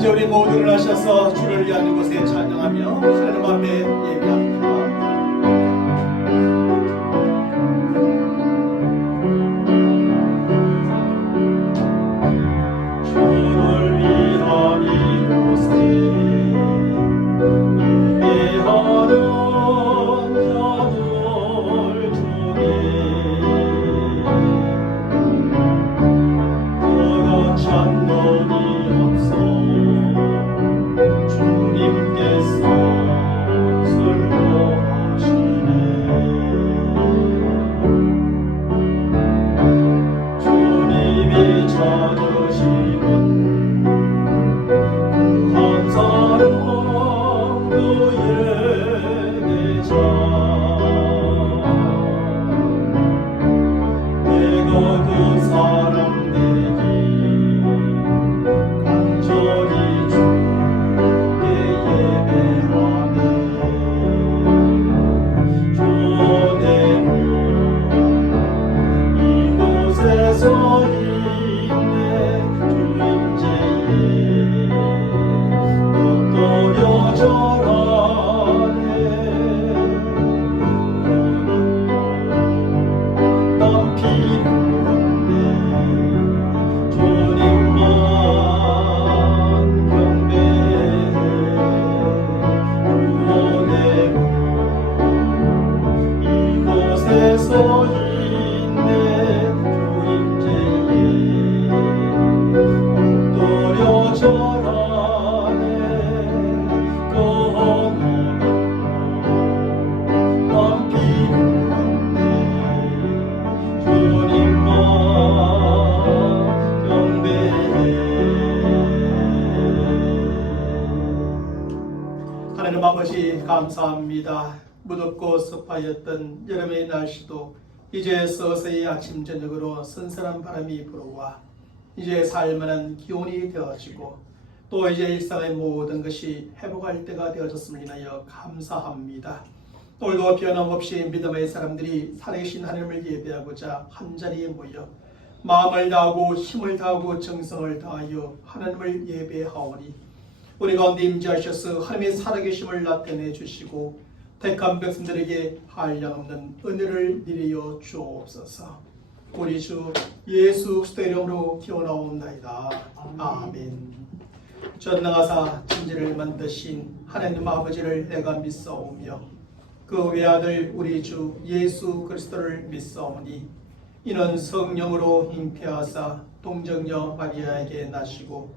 이제 우리 모두 일어나셔서 주를 위한 곳에 찬양하며 하나님 앞에 예배합니다. 하나님 아버지 감사합니다. 무덥고 습하였던 여름의 날씨도 이제 서서히 아침 저녁으로 선선한 바람이 불어와 이제 살만한 기온이 되어지고 또 이제 일상의 모든 것이 회복할 때가 되어졌음을 인하여 감사합니다. 오늘도 변함없이 믿음의 사람들이 살아계신 하나님을 예배하고자 한자리에 모여 마음을 다하고 힘을 다하고 정성을 다하여 하나님을 예배하오니 우리 가운데 임재하셔서 하나님의 살아계심을 나타내 주시고 택한 백성들에게 한량없는 은혜를 내려 주옵소서. 우리 주 예수 그리스도의 이름으로 기원하옵나이다. 아멘. 전능하사 천지를 만드신 하나님 아버지를 내가 믿사오며 그 외아들 우리 주 예수 그리스도를 믿사오니 이는 성령으로 잉태하사 동정녀 마리아에게 나시고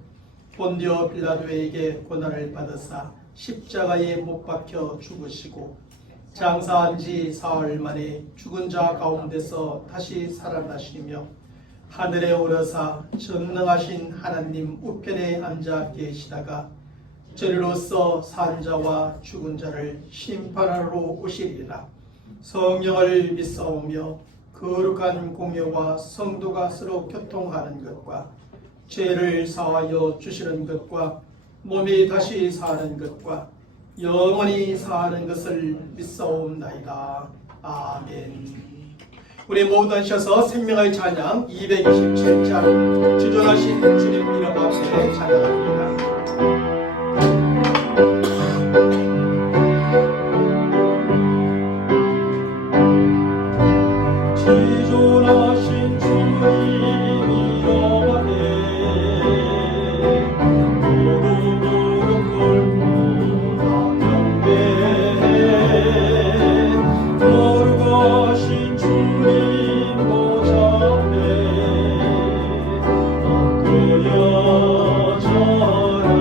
본디오 빌라도에게 고난을 받으사 십자가에 못 박혀 죽으시고 장사한 지 사흘 만에 죽은 자 가운데서 다시 살아나시며 하늘에 오르사 전능하신 하나님 우편에 앉아 계시다가 저리로서 산 자와 죽은 자를 심판하러 오시리라. 성령을 믿사오며 거룩한 공예와 성도가 서로 교통하는 것과 죄를 사하여 주시는 것과 몸이 다시 사는 것과 영원히 사는 것을 믿사옵나이다. 아멘. 우리 모두 앉으셔서 생명의 찬양 227장 주존하신 주님 이름 앞에 찬양합니다. 지존하신 주님 저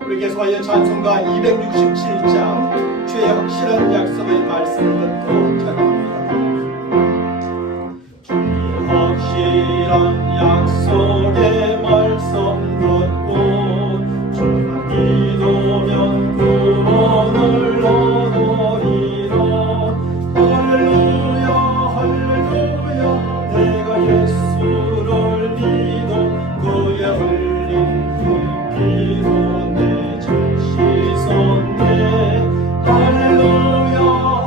우리 계속하여 찬송가 267장 주의 확실한 약속의 말씀을 듣고 찬양합니다. 주의 확실한 약속의 말씀 듣고 주만 믿으면 구원을 얻으리라. 할렐루야 할렐루야 내가 예수를 믿어 그의 흘린 그 피로 할렐루야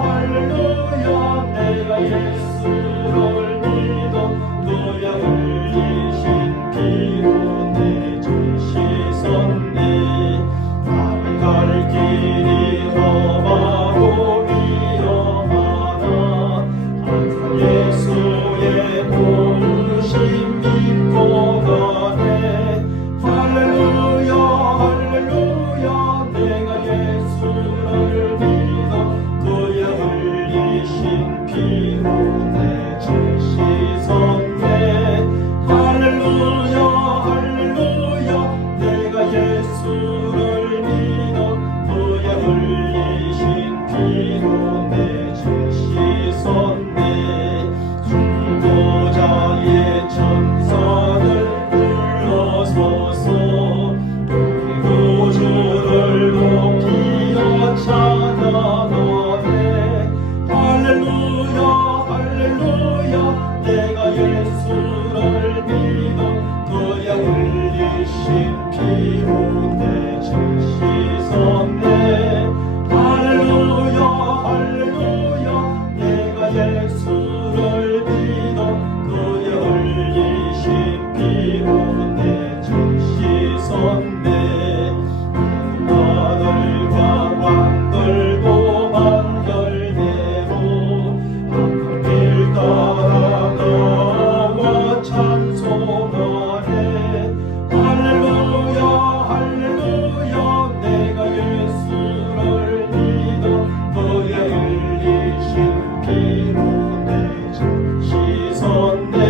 할렐루야 내가 예수를 믿어 그의 흘리신 피로 내 죄 씻었네. 나를 갈 길이 험하고 위험하나 항상 예수의 도우심 믿고 가네. 할렐루야 할렐루야 내가 예수를 믿어 그의 흘리신 피로 내 죄 씻었네. 할렐루야 할렐루야 내가 예수를 믿어 그의 흘리신 피로 내 죄 씻었네. 중보자의 천사를 불러서서 구주를 높이어 찬양하네. 할렐루야 할렐루야 내가 예수를 믿어 그의 흘리신 피로 내 죄 씻었네. 할렐루야 할렐루야 내가 예수를 믿어 그의 흘리신 피로 내 죄 씻었네. 하늘과 왕들도 만결대로 한 길 따라 나와 찬송하네. 할렐루야 할렐루야 내가 예수를 믿어 그의 흘리신 피로 내 죄 씻었네.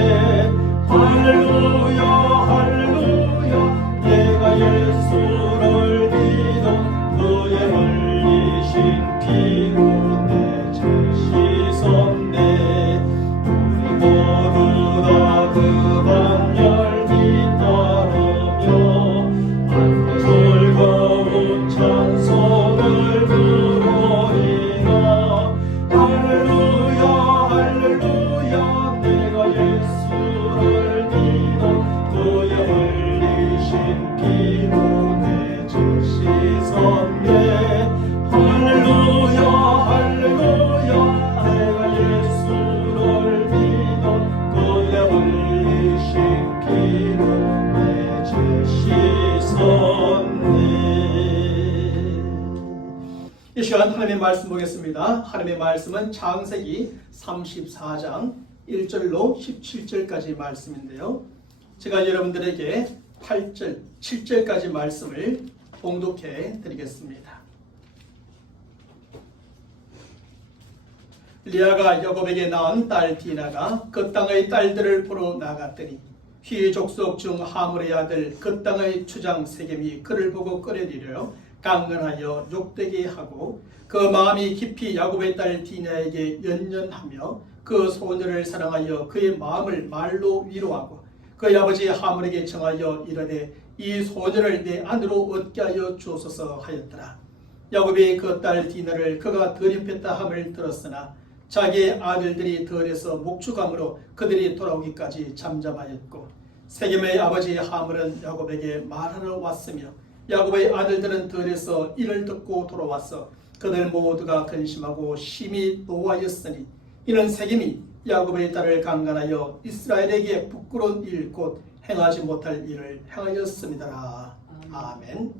할렐루야 할렐루야 내가 예수를 믿어 그의 흘리신 피로 내 죄 씻었네. 우리 모두 다 그 반열기 따르며 함께 즐거운 찬송을 부르리라. 할렐루야 할렐루야 내가 예수를 믿어 그의 흘리신 피로 내 죄 씻었네. 할렐루야 할렐루야 내가 예수를 믿어 그의 흘리신 피로 내 죄 씻었네. 이 시간 하나님의 말씀 보겠습니다. 하나님의 말씀은 창세기 34장 1절로 17절까지 말씀인데요. 제가 여러분들에게 8절, 7절까지 말씀을 봉독해 드리겠습니다. 리아가 야곱에게 낳은 딸 디나가 그 땅의 딸들을 보러 나갔더니 휘 족속 중 하물의 아들 그 땅의 추장 세겜이 그를 보고 끌어들여 강건하여 욕되게 하고 그 마음이 깊이 야곱의 딸 디나에게 연연하며 그 소녀를 사랑하여 그의 마음을 말로 위로하고 그의 아버지 하물에게 청하여 이르되 이 소녀를 내 안으로 얻게 하여 주소서 하였더라. 야곱이 그 딸 디나를 그가 더럽혔다 함을 들었으나 자기의 아들들이 들에서 목축함으로 그들이 돌아오기까지 잠잠하였고 세겜의 아버지 하물은 야곱에게 말하러 왔으며 야곱의 아들들은 들에서 이를 듣고 돌아와서 그들 모두가 근심하고 심히 노하였으니 이는 세겜이 야곱의 딸을 강간하여 이스라엘에게 부끄러운 일 곧 행하지 못할 일을 행하였습니다. 아멘.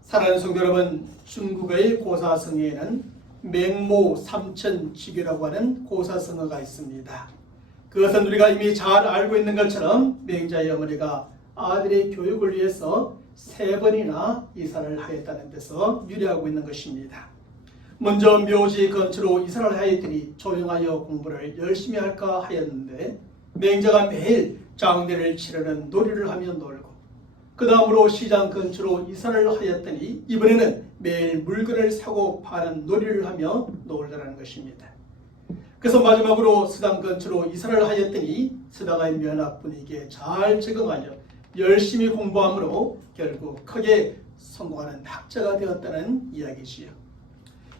사랑하는 성도 여러분, 중국의 고사성어에는 맹모 삼천지교라고 하는 고사성어가 있습니다. 그것은 우리가 이미 잘 알고 있는 것처럼 맹자의 어머니가 아들의 교육을 위해서 3번이나 이사를 하였다는 데서 유래하고 있는 것입니다. 먼저 묘지 근처로 이사를 하였더니 조용하여 공부를 열심히 할까 하였는데 맹자가 매일 장례를 치르는 놀이를 하며 놀고 그 다음으로 시장 근처로 이사를 하였더니 이번에는 매일 물건을 사고 파는 놀이를 하며 놀더라는 것입니다. 그래서 마지막으로 서당 근처로 이사를 하였더니 서당의 면학 분위기에 잘 적응하여 열심히 공부함으로 결국 크게 성공하는 학자가 되었다는 이야기지요.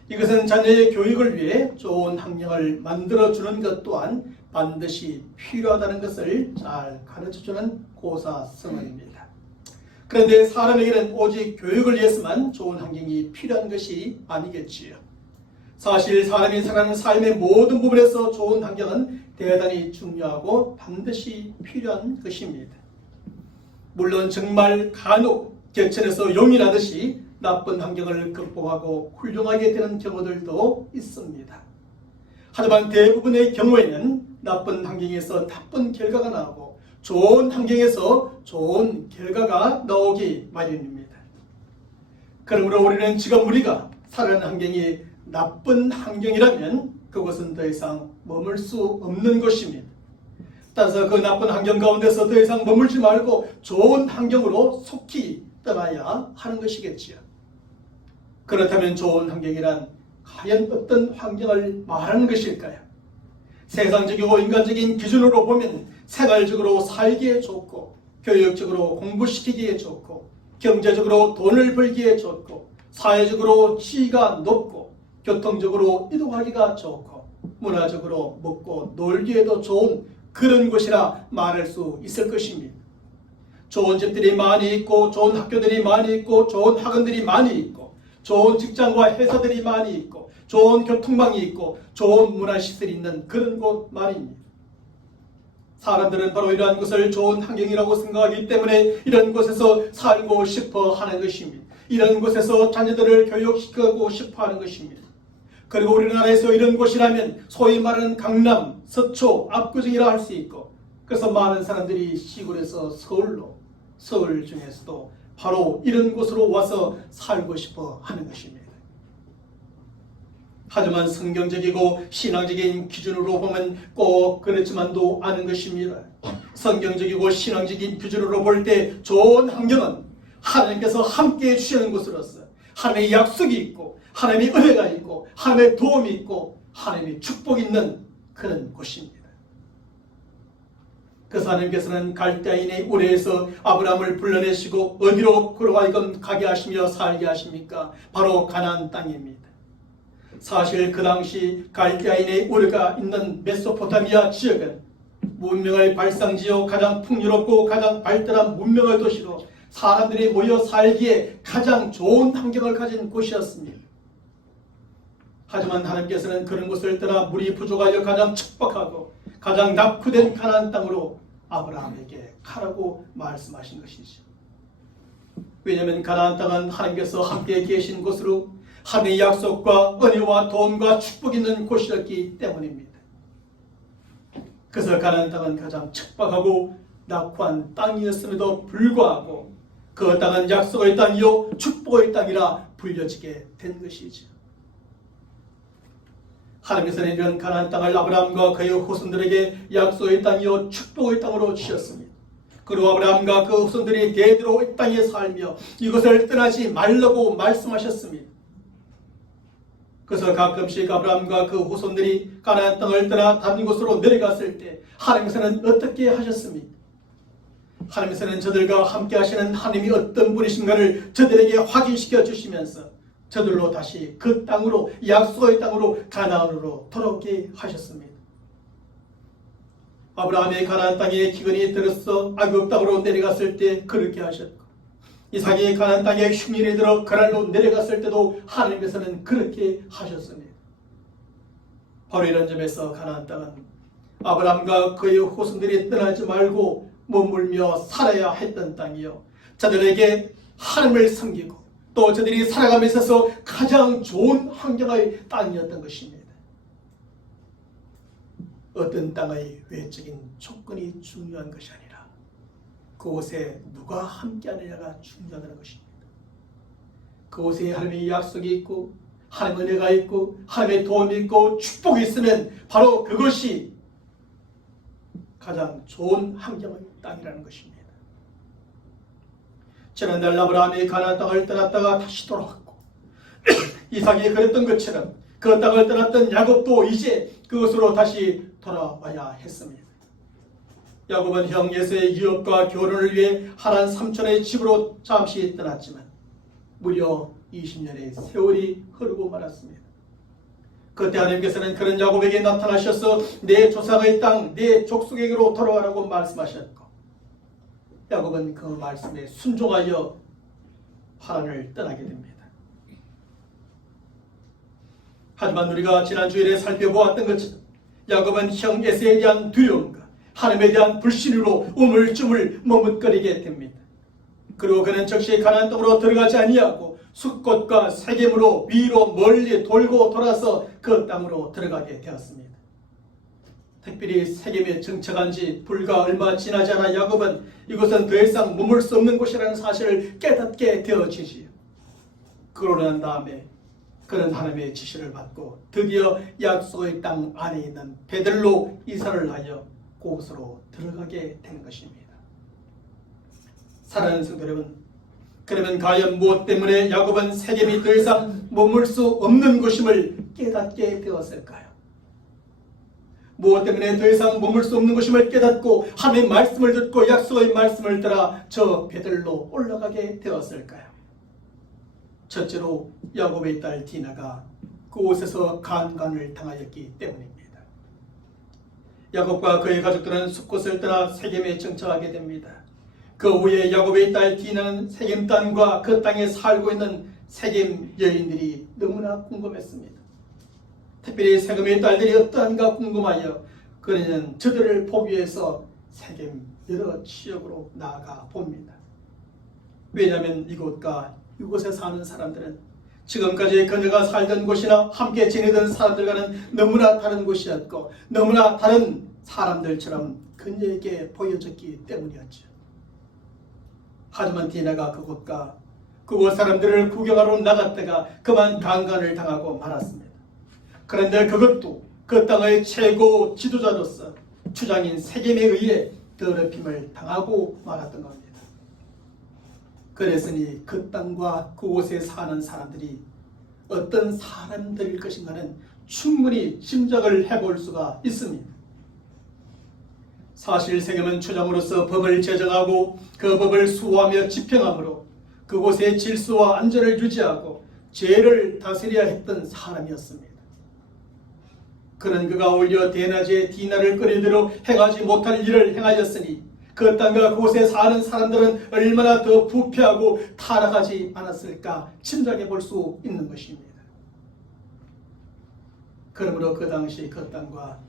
이것은 자녀의 교육을 위해 좋은 환경을 만들어주는 것 또한 반드시 필요하다는 것을 잘 가르쳐주는 고사성어입니다. 그런데 사람에게는 오직 교육을 위해서만 좋은 환경이 필요한 것이 아니겠지요. 사실 사람이 살아가는 삶의 모든 부분에서 좋은 환경은 대단히 중요하고 반드시 필요한 것입니다. 물론 정말 간혹 개천에서 용이 나듯이 나쁜 환경을 극복하고 훌륭하게 되는 경우들도 있습니다. 하지만 대부분의 경우에는 나쁜 환경에서 나쁜 결과가 나오고 좋은 환경에서 좋은 결과가 나오기 마련입니다. 그러므로 우리는 지금 우리가 살아가는 환경이 나쁜 환경이라면 그것은 더 이상 머물 수 없는 것입니다. 따라서 그 나쁜 환경 가운데서 더 이상 머물지 말고 좋은 환경으로 속히 떠나야 하는 것이겠지요. 그렇다면 좋은 환경이란 과연 어떤 환경을 말하는 것일까요? 세상적이고 인간적인 기준으로 보면 생활적으로 살기에 좋고 교육적으로 공부시키기에 좋고 경제적으로 돈을 벌기에 좋고 사회적으로 지위가 높고 교통적으로 이동하기가 좋고 문화적으로 먹고 놀기에도 좋은 그런 곳이라 말할 수 있을 것입니다. 좋은 집들이 많이 있고 좋은 학교들이 많이 있고 좋은 학원들이 많이 있고 좋은 직장과 회사들이 많이 있고 좋은 교통망이 있고 좋은 문화시설이 있는 그런 곳 말입니다. 사람들은 바로 이러한 것을 좋은 환경이라고 생각하기 때문에 이런 곳에서 살고 싶어 하는 것입니다. 이런 곳에서 자녀들을 교육시키고 싶어 하는 것입니다. 그리고 우리나라에서 이런 곳이라면 소위 말하는 강남, 서초, 압구정이라 할 수 있고 그래서 많은 사람들이 시골에서 서울로, 서울 중에서도 바로 이런 곳으로 와서 살고 싶어 하는 것입니다. 하지만 성경적이고 신앙적인 기준으로 보면 꼭 그렇지만도 않은 것입니다. 성경적이고 신앙적인 기준으로 볼 때 좋은 환경은 하나님께서 함께해 주시는 곳으로서 하나님의 약속이 있고 하나님의 은혜가 있고 하나님의 도움이 있고 하나님의 축복이 있는 그런 곳입니다. 그래서 하나님께서는 갈대아인의 우레에서 아브라함을 불러내시고 어디로 그로 하여금 가게 하시며 살게 하십니까? 바로 가나안 땅입니다. 사실 그 당시 갈대아인의 우레가 있는 메소포타미아 지역은 문명의 발상지요 가장 풍요롭고 가장 발달한 문명의 도시로 사람들이 모여 살기에 가장 좋은 환경을 가진 곳이었습니다. 하지만 하나님께서는 그런 곳을 떠나 물이 부족하여 가장 척박하고 가장 낙후된 가나안 땅으로 아브라함에게 가라고 말씀하신 것이죠. 왜냐하면 가나안 땅은 하나님께서 함께 계신 곳으로 하나님의 약속과 은혜와 도움과 축복이 있는 곳이었기 때문입니다. 그래서 가나안 땅은 가장 척박하고 낙후한 땅이었음에도 불구하고 그 땅은 약속의 땅이요 축복의 땅이라 불려지게 된 것이죠. 하나님께서는 이런 가나안 땅을 아브라함과 그의 후손들에게 약속의 땅이요 축복의 땅으로 주셨습니다. 그리고 아브라함과 그 후손들이 대대로 이 땅에 살며 이것을 떠나지 말라고 말씀하셨습니다. 그래서 가끔씩 아브라함과 그 후손들이 가나안 땅을 떠나 다른 곳으로 내려갔을 때 하나님께서는 어떻게 하셨습니까? 하나님께서는 저들과 함께 하시는 하나님이 어떤 분이신가를 저들에게 확인시켜 주시면서 저들로 다시 그 땅으로, 약속의 땅으로, 가나안으로 돌아오게 하셨습니다. 아브라함이 가나안 땅에 기근이 들어서 애굽 땅으로 내려갔을 때 그렇게 하셨고, 이삭이 가나안 땅에 흉년이 들어 그날로 내려갔을 때도 하나님께서는 그렇게 하셨습니다. 바로 이런 점에서 가나안 땅은 아브라함과 그의 후손들이 떠나지 말고 머물며 살아야 했던 땅이요, 저들에게 하나님을 섬기고 또 저들이 살아가며 있어서 가장 좋은 환경의 땅이었던 것입니다. 어떤 땅의 외적인 조건이 중요한 것이 아니라 그곳에 누가 함께하느냐가 중요하다는 것입니다. 그곳에 하나님의 약속이 있고 하나님의 은혜가 있고 하나님의 도움이 있고 축복이 있으면 바로 그것이 가장 좋은 환경의 땅이라는 것입니다. 지난날 아브라함이 가나안 땅을 떠났다가 다시 돌아왔고 이삭이 그랬던 것처럼 그 땅을 떠났던 야곱도 이제 그것으로 다시 돌아와야 했습니다. 야곱은 형 에서의 유업과 결혼을 위해 하란 삼촌의 집으로 잠시 떠났지만 무려 20년의 세월이 흐르고 말았습니다. 그때 하나님께서는 그런 야곱에게 나타나셔서 내 조상의 땅, 내 족속에게로 돌아가라고 말씀하셨고, 야곱은 그 말씀에 순종하여 하란을 떠나게 됩니다. 하지만 우리가 지난 주일에 살펴보았던 것처럼 야곱은 형 에서에 대한 두려움과 하나님에 대한 불신으로 우물쭈물 머뭇거리게 됩니다. 그리고 그는 즉시 가나안 땅으로 들어가지 아니하고 숫꽃과 세겜으로 위로 멀리 돌고 돌아서 그 땅으로 들어가게 되었습니다. 특별히 세겜에 정착한 지 불과 얼마 지나지 않아 야곱은 이곳은 더 이상 머물 수 없는 곳이라는 사실을 깨닫게 되어지지요. 그러고 난 다음에 그는 하나님의 지시를 받고 드디어 약속의 땅 안에 있는 베들로 이사를 하여 그곳으로 들어가게 되는 것입니다. 사랑하는 성도 여러분, 그러면 과연 무엇 때문에 야곱은 세겜이 더 이상 머물 수 없는 곳임을 깨닫게 되었을까요? 무엇 때문에 더 이상 머물 수 없는 곳임을 깨닫고 하나님의 말씀을 듣고 약속의 말씀을 따라 저 베들로 올라가게 되었을까요? 첫째로 야곱의 딸 디나가 그곳에서 간간을 당하였기 때문입니다. 야곱과 그의 가족들은 숲곳을 떠나 세겜에 정착하게 됩니다. 그 후에 야곱의 딸 디나는 세겜 땅과 그 땅에 살고 있는 세겜 여인들이 너무나 궁금했습니다. 특별히 세겜의 딸들이 어떠한가 궁금하여 그는 저들을 보기 위해서 세겜 여러 지역으로 나아가 봅니다. 왜냐하면 이곳에 사는 사람들은 지금까지 그녀가 살던 곳이나 함께 지내던 사람들과는 너무나 다른 곳이었고 너무나 다른 사람들처럼 그녀에게 보여졌기 때문이었죠. 하지만 디나가 그곳 사람들을 구경하러 나갔다가 그만 강간을 당하고 말았습니다. 그런데 그것도 그 땅의 최고 지도자로서 주장인 세겜에 의해 더럽힘을 당하고 말았던 겁니다. 그랬으니 그 땅과 그곳에 사는 사람들이 어떤 사람들일 것인가는 충분히 짐작을 해볼 수가 있습니다. 사실 세겜은 주장으로서 법을 제정하고 그 법을 수호하며 집행함으로 그곳의 질서와 안전을 유지하고 죄를 다스려야 했던 사람이었습니다. 그런 그가 오히려 대낮에 디나를 끌어들여 행하지 못할 일을 행하였으니 그 땅과 그곳에 사는 사람들은 얼마나 더 부패하고 타락하지 않았을까 짐작해 볼 수 있는 것입니다. 그러므로 그 당시 그 땅과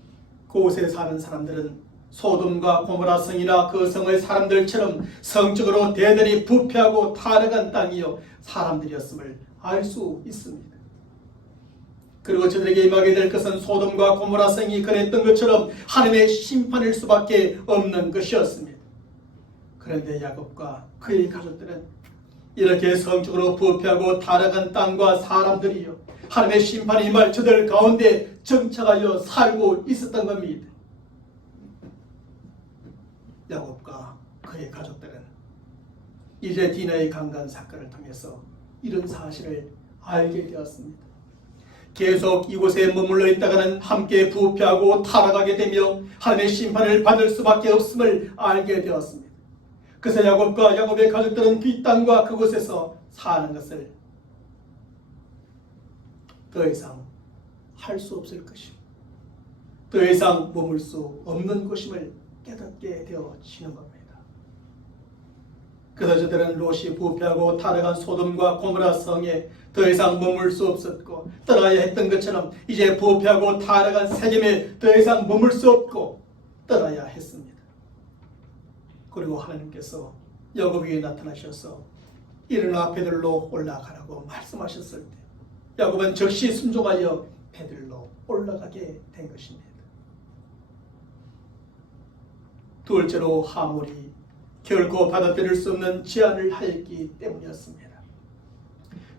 그곳에 사는 사람들은 소돔과 고모라 성이나 그 성의 사람들처럼 성적으로 대단히 부패하고 타락한 땅이요 사람들이었음을 알 수 있습니다. 그리고 저들에게 임하게 될 것은 소돔과 고모라 성이 그랬던 것처럼 하나님의 심판일 수밖에 없는 것이었습니다. 그런데 야곱과 그의 가족들은 이렇게 성적으로 부패하고 타락한 땅과 사람들이요 하나님의 심판이 임할 저들 가운데 정착하여 살고 있었던 겁니다. 야곱과 그의 가족들은 이제 디나의 강간 사건을 통해서 이런 사실을 알게 되었습니다. 계속 이곳에 머물러 있다가는 함께 부패하고 타락하게 되며 하나님의 심판을 받을 수밖에 없음을 알게 되었습니다. 그래서 야곱과 야곱의 가족들은 그 땅과 그곳에서 사는 것을 더 이상 할 수 없을 것이고 더 이상 머물 수 없는 것임을 깨닫게 되어지는 겁니다. 그래서 저들은 롯이 부패하고 타락한 소돔과 고모라 성에 더 이상 머물 수 없었고 떠나야 했던 것처럼 이제 부패하고 타락한 세겜에 더 이상 머물 수 없고 떠나야 했습니다. 그리고 하나님께서 야곱에게 나타나셔서 일어나 베들로 올라가라고 말씀하셨을 때 야곱은 즉시 순종하여 베들로 올라가게 된 것입니다. 둘째로 하몰이 결코 받아들일 수 없는 제안을 하였기 때문이었습니다.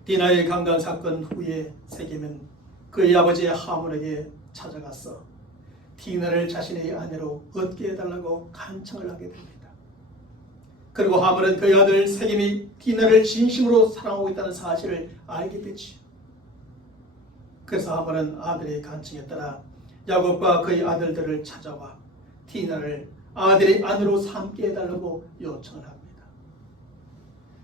디나의 강간 사건 후에 세겜은 그의 아버지 하몰에게 찾아가서 디나를 자신의 아내로 얻게 해달라고 간청을 하게 됩니다. 그리고 하몰은 그의 아들 세겜이 디나를 진심으로 사랑하고 있다는 사실을 알게 되지요. 그래서 하몰은 아들의 간청에 따라 야곱과 그의 아들들을 찾아와 디나를 아들의 아내로 삼게 해달라고 요청을 합니다.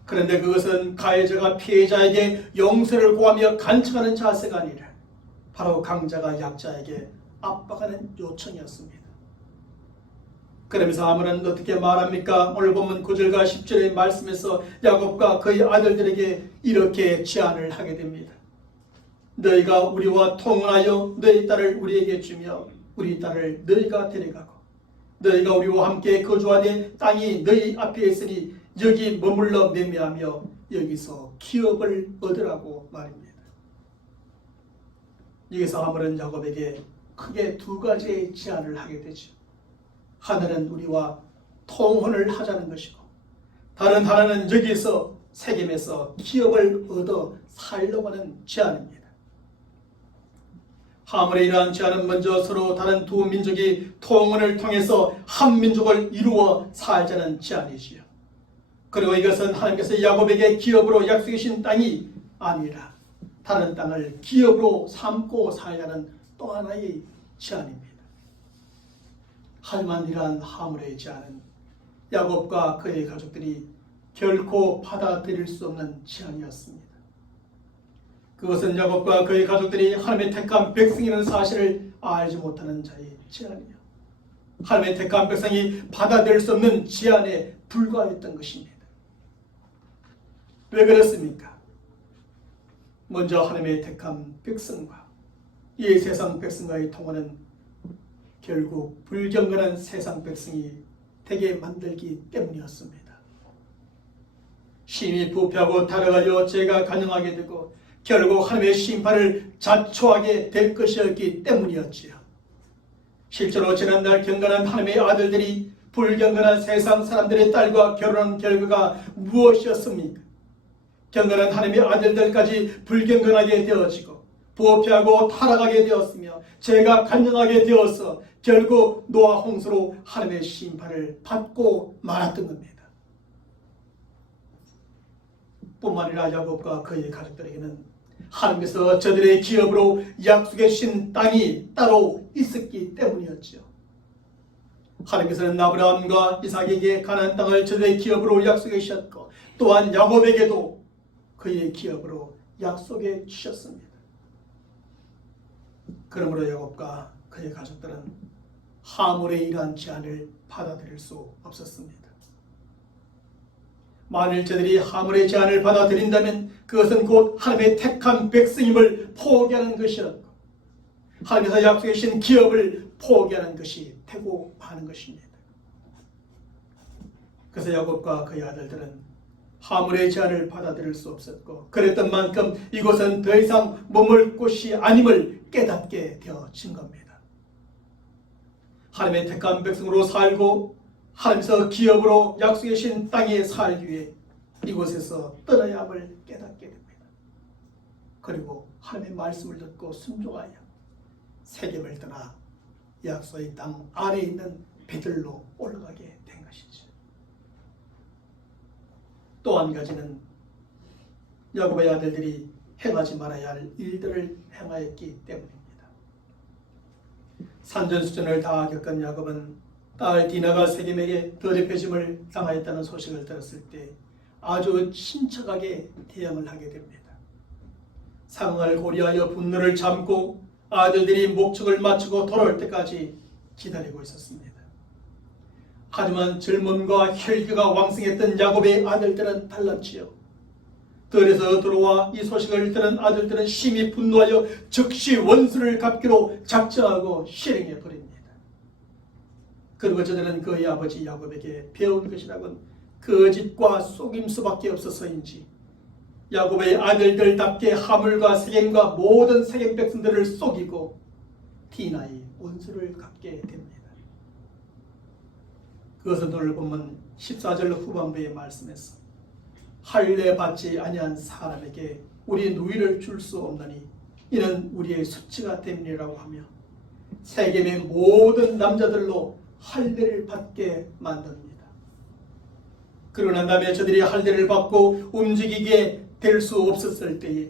그런데 그것은 가해자가 피해자에게 용서를 구하며 간청하는 자세가 아니라 바로 강자가 약자에게 압박하는 요청이었습니다. 그러면서 하몰은 어떻게 말합니까? 오늘 보면 9절과 10절의 말씀에서 야곱과 그의 아들들에게 이렇게 제안을 하게 됩니다. 너희가 우리와 통혼하여 너희 딸을 우리에게 주며 우리 딸을 너희가 데려가고 너희가 우리와 함께 거주하되 땅이 너희 앞에 있으니 여기 머물러 매매하며 여기서 기업을 얻으라고 말입니다. 여기서 하몰은 야곱에게 크게 두 가지의 제안을 하게 되죠. 하나는 우리와 통혼을 하자는 것이고 다른 하나는 여기서 세겜에서 기업을 얻어 살려고 하는 제안입니다. 하몰의 이러한 제안은 먼저 서로 다른 두 민족이 통혼을 통해서 한 민족을 이루어 살자는 제안이지요. 그리고 이것은 하나님께서 야곱에게 기업으로 약속해 주신 땅이 아니라 다른 땅을 기업으로 삼고 살자는 또 하나의 제안입니다. 하지만 이러한 하몰의 제안은 야곱과 그의 가족들이 결코 받아들일 수 없는 제안이었습니다. 그것은 야곱과 그의 가족들이 하나님의 택한 백성이라는 사실을 알지 못하는 자의 제안이요. 하나님의 택한 백성이 받아들일 수 없는 제안에 불과했던 것입니다. 왜 그렇습니까? 먼저 하나님의 택한 백성과 이 세상 백성과의 통화는 결국 불경건한 세상 백성이 되게 만들기 때문이었습니다. 심히 부패하고 타락하여 죄가 간영하게 되고 결국 하나님의 심판을 자초하게 될 것이었기 때문이었지요. 실제로 지난날 경건한 하나님의 아들들이 불경건한 세상 사람들의 딸과 결혼한 결과가 무엇이었습니까? 경건한 하나님의 아들들까지 불경건하게 되어지고 부패하고 타락하게 되었으며 죄가 간영하게 되어서 결국 노아 홍수로 하나님의 심판을 받고 말았던 겁니다. 뿐만 아니라 야곱과 그의 가족들에게는 하나님께서 저들의 기업으로 약속해 주신 땅이 따로 있었기 때문이었죠. 하나님께서는 아브라함과 이삭에게 가나안 땅을 저들의 기업으로 약속해 주셨고 또한 야곱에게도 그의 기업으로 약속해 주셨습니다. 그러므로 야곱과 그의 가족들은 하몰의 이러한 제안을 받아들일 수 없었습니다. 만일 저들이 하몰의 제안을 받아들인다면 그것은 곧 하나님의 택한 백성임을 포기하는 것이었고 하나님께서 약속해 주신 기업을 포기하는 것이 되고 마는 것입니다. 그래서 야곱과 그의 아들들은 하몰의 제안을 받아들일 수 없었고 그랬던 만큼 이곳은 더 이상 머물 곳이 아님을 깨닫게 되어진 겁니다. 하나님의 택한 백성으로 살고 하나님께서 기업으로 약속해 주신 땅에 살기 위해 이곳에서 떠나야 함을 깨닫게 됩니다. 그리고 하나님의 말씀을 듣고 순종하여 세겜을 떠나 약속의 땅 아래에 있는 베들로 올라가게 된 것이죠. 또 한 가지는 야곱의 아들들이 행하지 말아야 할 일들을 행하였기 때문입니다. 산전수전을 다 겪은 야곱은 딸 디나가 세겜에게 더럽혀짐을 당하였다는 소식을 들었을 때 아주 침착하게 대응을 하게 됩니다. 상황을 고려하여 분노를 참고 아들들이 목적을 마치고 돌아올 때까지 기다리고 있었습니다. 하지만 젊음과 혈기가 왕성했던 야곱의 아들들은 달랐지요. 들에서 들어와 이 소식을 들은 아들들은 심히 분노하여 즉시 원수를 갚기로 작정하고 실행해 버립니다. 그리고 저들은 그의 아버지 야곱에게 배운 것이라곤 거짓과 속임수밖에 없어서인지 야곱의 아들들답게 하물과 세겜과 모든 세겜 백성들을 속이고 디나의 원수를 갚게 됩니다. 그것은 오늘 보면 14절 후반부의 말씀에서 할례 받지 아니한 사람에게 우리 누이를 줄 수 없나니 이는 우리의 수치가 됨이라고 하며 세겜의 모든 남자들로 할례를 받게 만듭니다. 그러고 난 다음에 저들이 할례를 받고 움직이게 될 수 없었을 때에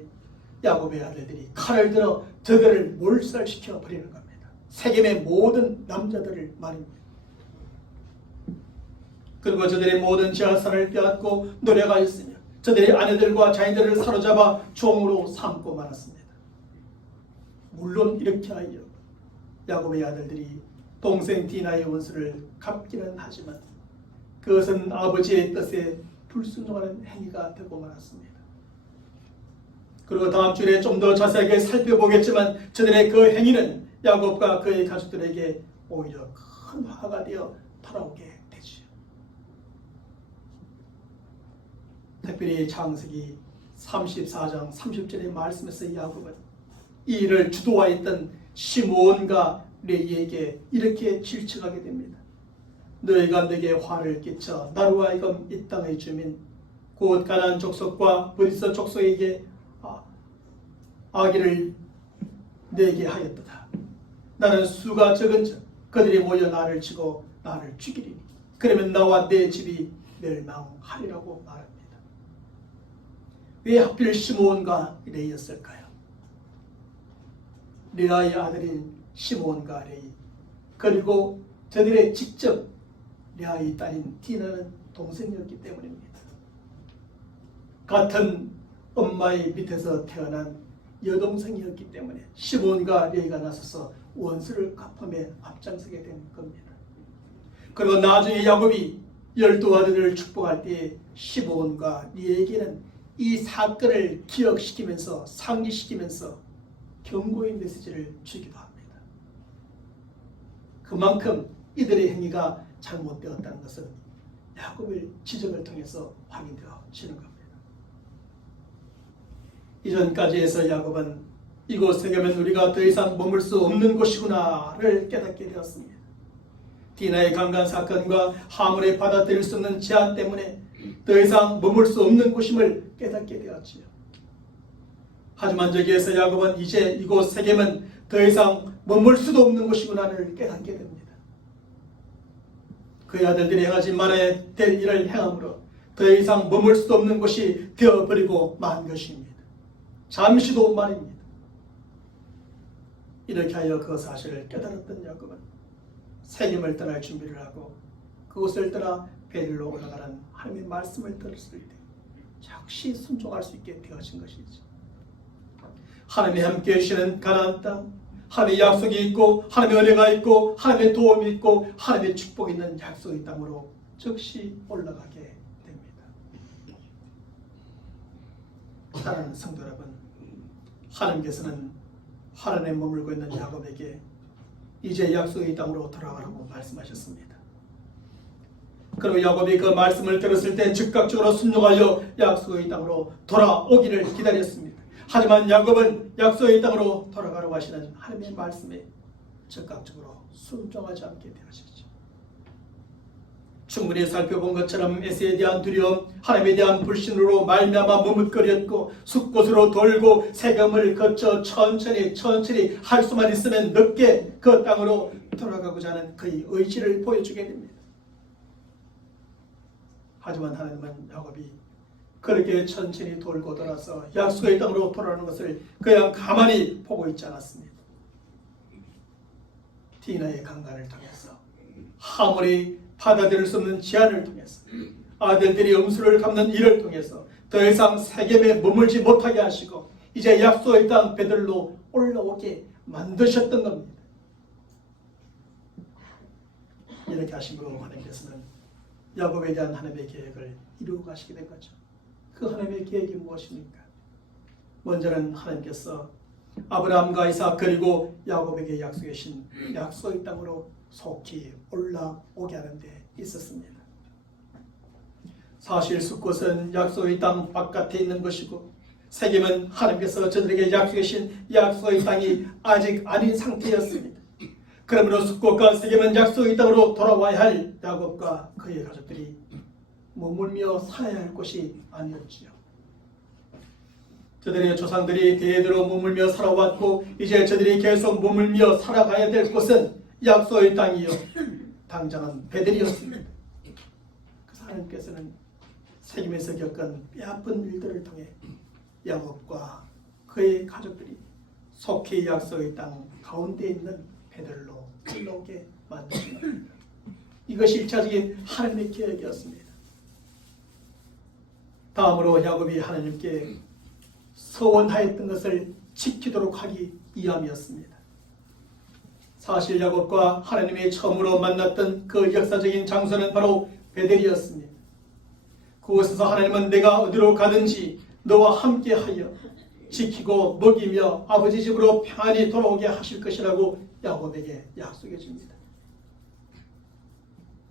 야곱의 아들들이 칼을 들어 저들을 몰살시켜 버리는 겁니다. 세겜의 모든 남자들을 말입니다. 그리고 저들의 모든 재산을 빼앗고 노래가였으며 저들의 아내들과 자녀들을 사로잡아 종으로 삼고 말았습니다. 물론 이렇게 하여 야곱의 아들들이 동생 디나의 원수를 갚기는 하지만 그것은 아버지의 뜻에 불순종하는 행위가 되고 말았습니다. 그리고 다음 주에 좀 더 자세하게 살펴보겠지만 저들의 그 행위는 야곱과 그의 가족들에게 오히려 큰 화가 되어 돌아오게 되지요. 특별히 창세기 34장 30절의 말씀에서 야곱은 이 일을 주도하였던 시므온과 레위에게 이렇게 질책하게 됩니다. 너희가 내게 화를 끼쳐 나로 하여금 이 땅의 주민 곧 가나안 족속과 브리스 족속에게 악의를 내게 하였도다. 나는 수가 적은즉 그들이 모여 나를 치고 나를 죽이리니 그러면 나와 내 집이 멸망하리라고 말합니다. 왜 하필 시므온과 레위였을까요? 레아의 아들인 시므온과 레위 그리고 저들의 직접 레아의 딸인 디나는 동생이었기 때문입니다. 같은 엄마의 밑에서 태어난 여동생이었기 때문에 시므온과 레위가 나서서 원수를 갚음에 앞장서게 된 겁니다. 그리고 나중에 야곱이 12아들을 축복할 때에 시므온과 레위에게는 이 사건을 기억시키면서 상기시키면서 경고의 메시지를 주기도 합니다. 그만큼 이들의 행위가 잘못되었다는 것은 야곱의 지적을 통해서 확인되어지는 겁니다. 이전까지 해서 야곱은 이곳 세겜은 우리가 더 이상 머물 수 없는 곳이구나를 깨닫게 되었습니다. 디나의 강간 사건과 하물의 받아들일 수 없는 제한 때문에 더 이상 머물 수 없는 곳임을 깨닫게 되었지요. 하지만 저기에서 야곱은 이제 이곳 세겜은 더 이상 머물 수도 없는 곳이구나를 깨닫게 됩니다. 그의 아들들이 행하지 말아야 될 일을 행함으로 더 이상 머물 수도 없는 곳이 되어버리고 만 것입니다. 잠시도 말입니다. 이렇게 하여 그 사실을 깨달았던 야곱은 세겜을 떠날 준비를 하고 그곳을 떠나 베들로 올라가는 하나님의 말씀을 들었을 때 즉시 순종할 수 있게 되어진 것이죠. 하나님이 함께 해주시는 가나안 땅, 하나님의 약속이 있고 하나님의 은혜가 있고 하나님의 도움이 있고 하나님의 축복이 있는 약속의 땅으로 즉시 올라가게 됩니다. 사랑하는 성도 여러분, 하나님께서는 하란에 머물고 있는 야곱에게 이제 약속의 땅으로 돌아가라고 말씀하셨습니다. 그리고 야곱이 그 말씀을 들었을 때 즉각적으로 순종하여 약속의 땅으로 돌아오기를 기다렸습니다. 하지만 야곱은 약속의 땅으로 돌아가라고 하시는 하나님의 말씀에 즉각적으로 순종하지 않게 되었죠. 충분히 살펴본 것처럼 메시에 대한 두려움, 하나님에 대한 불신으로 말미암아 머뭇거렸고 숲곳으로 돌고 세겜을 거쳐 천천히 할 수만 있으면 늦게 그 땅으로 돌아가고자 하는 그의 의지를 보여주게 됩니다. 하지만 하나님은 야곱이 그렇게 천천히 돌고 돌아서 약속의 땅으로 돌아오는 것을 그냥 가만히 보고 있지 않았습니다. 디나의 강간을 통해서 하물이 받아들일 수 없는 제한을 통해서 아들들이 음수를 갚는 일을 통해서 더 이상 세겜에 머물지 못하게 하시고 이제 약속의 땅 베들로 올라오게 만드셨던 겁니다. 이렇게 하심으로 하나님께서는 야곱에 대한 하나님의 계획을 이루어 가시게 된 거죠. 그 하나님의 계획이 무엇입니까? 먼저는 하나님께서 아브라함과 이삭 그리고 야곱에게 약속하신 약속의 땅으로 속히 올라오게 하는 데 있었습니다. 사실 숫곳은 약속의 땅 바깥에 있는 것이고 세겜은 하나님께서 저들에게 약속하신 약속의 땅이 아직 아닌 상태였습니다. 그러므로 숫곳과 세겜은 약속의 땅으로 돌아와야 할 야곱과 그의 가족들이 머물며 살아야 할 곳이 아니었지요. 저들의 조상들이 대대로 머물며 살아왔고 이제 저들이 계속 머물며 살아가야 될 곳은 약속의 땅이요 당장은 베델이었습니다. 그래서 하나님께서는 세겜에서 겪은 뼈아픈 일들을 통해 야곱과 그의 가족들이 속히 약속의 땅 가운데 있는 베델로 올라오게 만드십니다. 이것이 1차적인 하나님의 계획이었습니다. 다음으로 야곱이 하나님께 서원하였던 것을 지키도록 하기 위함이었습니다. 사실 야곱과 하나님이 처음으로 만났던 그 역사적인 장소는 바로 베델이었습니다. 그곳에서 하나님은 내가 어디로 가든지 너와 함께하여 지키고 먹이며 아버지 집으로 평안히 돌아오게 하실 것이라고 야곱에게 약속해 줍니다.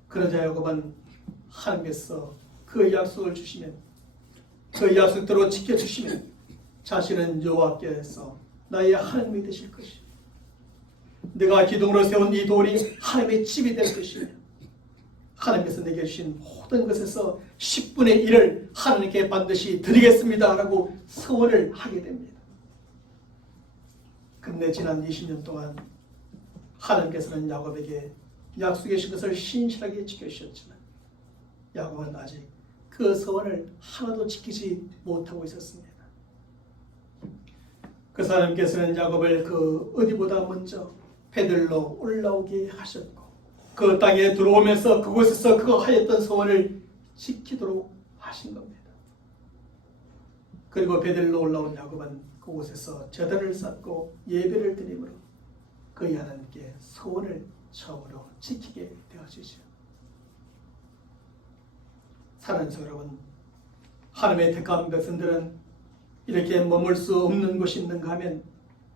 그러자 야곱은 하나님께서 그 약속을 주시면 그 약속대로 지켜주시면 자신은 여호와께서 나의 하나님이 되실 것이요 내가 기둥으로 세운 이 돌이 하나님의 집이 될 것이며 하나님께서 내게 주신 모든 것에서 10분의 1을 하나님께 반드시 드리겠습니다 라고 서원을 하게 됩니다. 근데 지난 20년 동안 하나님께서는 야곱에게 약속해 주신 것을 신실하게 지켜주셨지만 야곱은 아직 그 서원을 하나도 지키지 못하고 있었습니다. 그래서 하나님께서는 야곱을 그 어디보다 먼저 베들로 올라오게 하셨고 그 땅에 들어오면서 그곳에서 그거 하였던 소원을 지키도록 하신 겁니다. 그리고 베들로 올라온 야곱은 그곳에서 제단을 쌓고 예배를 드림으로 그의 하나님께 소원을 처음으로 지키게 되어지죠. 사랑하는 여러분, 하나님의 택한 백성들은 이렇게 머물 수 없는 곳이 있는가 하면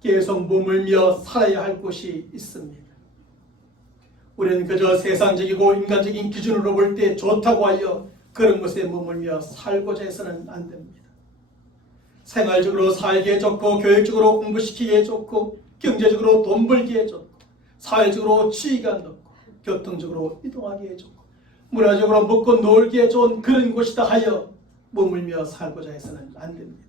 계속 머물며 살아야 할 곳이 있습니다. 우리는 그저 세상적이고 인간적인 기준으로 볼 때 좋다고 하여 그런 곳에 머물며 살고자 해서는 안 됩니다. 생활적으로 살기에 좋고 교육적으로 공부시키기에 좋고 경제적으로 돈 벌기에 좋고 사회적으로 지위가 높고 교통적으로 이동하기에 좋고 문화적으로 먹고 놀기에 좋은 그런 곳이다 하여 머물며 살고자 해서는 안 됩니다.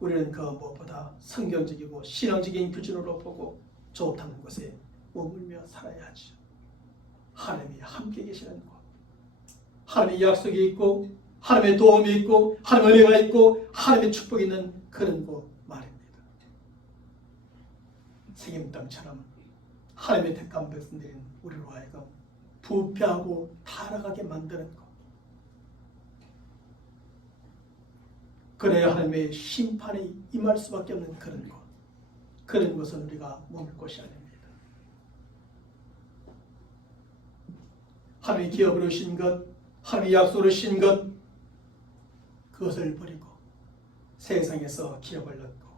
우리는 그 무엇보다 성경적이고 신앙적인 기준으로 보고 좋다는 곳에 머물며 살아야 하죠. 하나님이 함께 계시는 곳, 하나님의 약속이 있고 하나님의 도움이 있고 하나님의 은혜가 있고 하나님의 축복이 있는 그런 곳 말입니다. 세겜 땅처럼 하나님의 택한 백성들인 우리로 하여금 부패하고 타락하게 만드는 것, 그래야 하나님의 심판이 임할 수밖에 없는 그런 곳, 그런 곳은 우리가 머물 곳이 아닙니다. 하나님이 기업으로 신 것, 하나님이 약속으로 신 것, 그것을 버리고 세상에서 기업을 얻고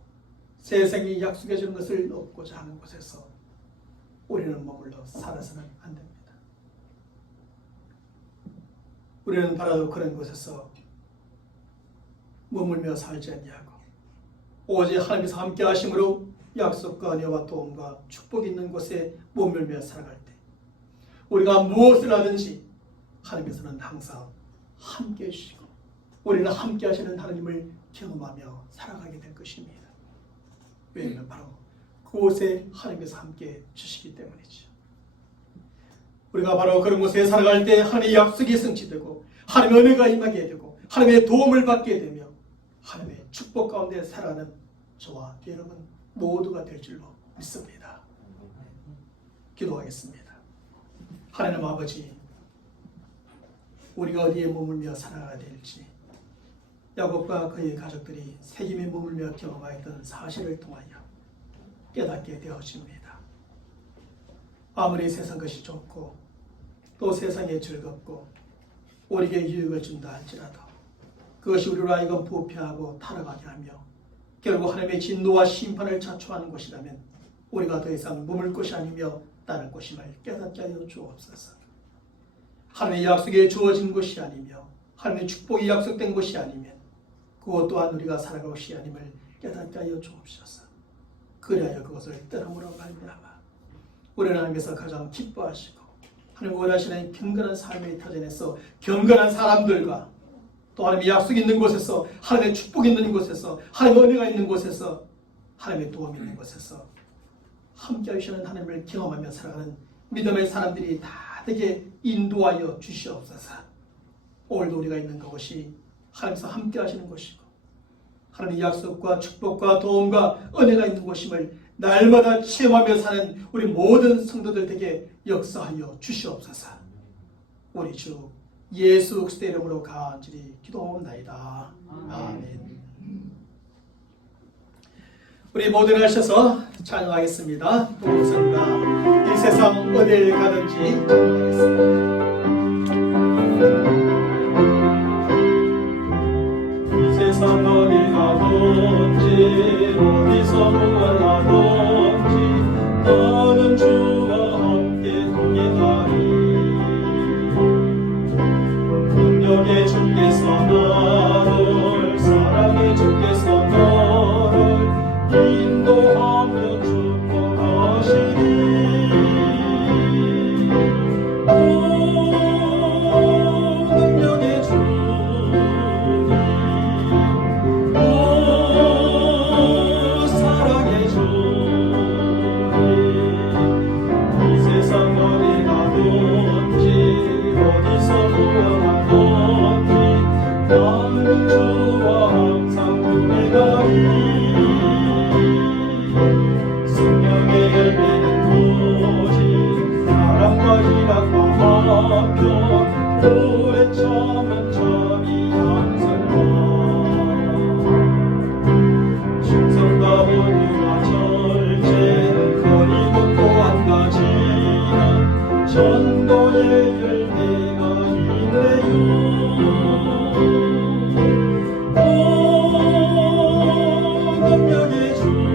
세상이 약속해 주는 것을 얻고자 하는 곳에서 우리는 머물러 살아서는 안 됩니다. 우리는 바로 그런 곳에서 머물며 살지 아니하고 오직 하나님께서 함께 하심으로 약속과 은혜와 도움과 축복이 있는 곳에 머물며 살아갈 때 우리가 무엇을 하든지 하나님께서는 항상 함께 해주시고 우리는 함께 하시는 하나님을 경험하며 살아가게 될 것입니다. 왜냐하면 바로 그곳에 하나님께서 함께 주시기 때문이죠. 우리가 바로 그런 곳에 살아갈 때 하나님의 약속이 성취되고 하나님의 은혜가 임하게 되고 하나님의 도움을 받게 되며 하나님의 축복 가운데 살아가는 저와 여러분 모두가 될 줄로 믿습니다. 기도하겠습니다. 하나님 아버지, 우리가 어디에 머물며 살아가야 될지 야곱과 그의 가족들이 세겜에 머물며 경험하였던 사실을 통하여 깨닫게 되어집니다. 아무리 세상 것이 좋고 또 세상에 즐겁고 우리에게 유익을 준다 할지라도 그것이 우리로 하여금 부패하고 타락하게 하며 결국 하나님의 진노와 심판을 자초하는 것이라면 우리가 더 이상 머물 것이 아니며 따를 것임을 깨닫게 하여 주옵소서. 하나님의 약속에 주어진 것이 아니며 하나님의 축복이 약속된 것이 아니면 그것 또한 우리가 살아갈 것이 아님을 깨닫게 하여 주옵소서. 그리하여 그것을 떠남으로 말미암아 우리는 하나님께서 가장 기뻐하시고 하나님 원하시는 경건한 삶의 터전에서 경건한 사람들과 또 하나님의 약속이 있는 곳에서 하나님의 축복이 있는 곳에서 하나님의 은혜가 있는 곳에서 하나님의 도움이 있는 곳에서 함께 하시는 하나님을 경험하며 살아가는 믿음의 사람들이 다 되게 인도하여 주시옵소서. 오늘도 우리가 있는 그곳이 하나님께서 함께 하시는 곳이고 하나님의 약속과 축복과 도움과 은혜가 있는 곳임을 날마다 체험하며 사는 우리 모든 성도들 되게 역사하여 주시옵소서. 우리 주 예수 그리스도의 이름으로 간절히 기도하옵나이다. 아멘. 우리 모두 일어나셔서 찬양하겠습니다. 복음성가 이 세상 어딜 가든지 찬양하겠습니다. 이 세상 어딜 가든지 어디서 무엇 하든지 나는 주와 함께 동행하리. 능력의 주께서 나를 사랑의 주께서 나를 인도하며 축복하시리. 오 능력의 주님, 오 사랑의 주님, 이 세상 어디 가든지 어디서 무엇하든지 나는 주와 항상 동행하리. 성령의 열매는 오직 사랑과 희락과 화평 오래 참은 참이 양선과 충성과 온유와 절제 그리고 또 한 가지는 전도의 열매가 있네요. 오 능력의 주님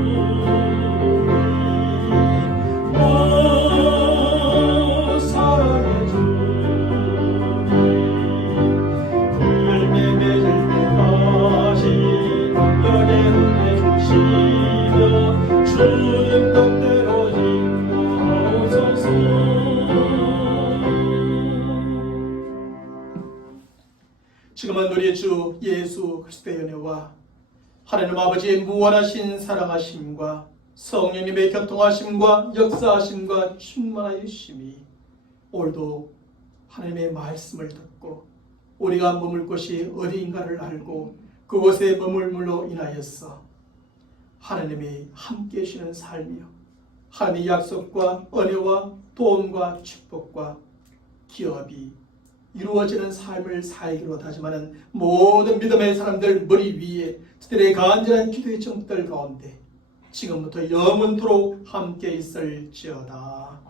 뜻대로 인도하옵소서. 지금은 우리 주 예수 그리스도의 은혜와 하나님 아버지의 무한하신 사랑하심과 성령님의 교통하심과 역사하심과 충만하여 주심이 오늘도 하나님의 말씀을 듣고 우리가 머물 곳이 어디인가를 알고 그곳에 머물므로 인하여서 하나님이 함께 하시는 삶이요 하나님의 약속과 은혜와 도움과 축복과 기업이 이루어지는 삶을 살기로 다짐하는 모든 믿음의 사람들 머리 위에 그들의 간절한 기도의 정들 가운데 지금부터 영원토록 함께 있을지어다.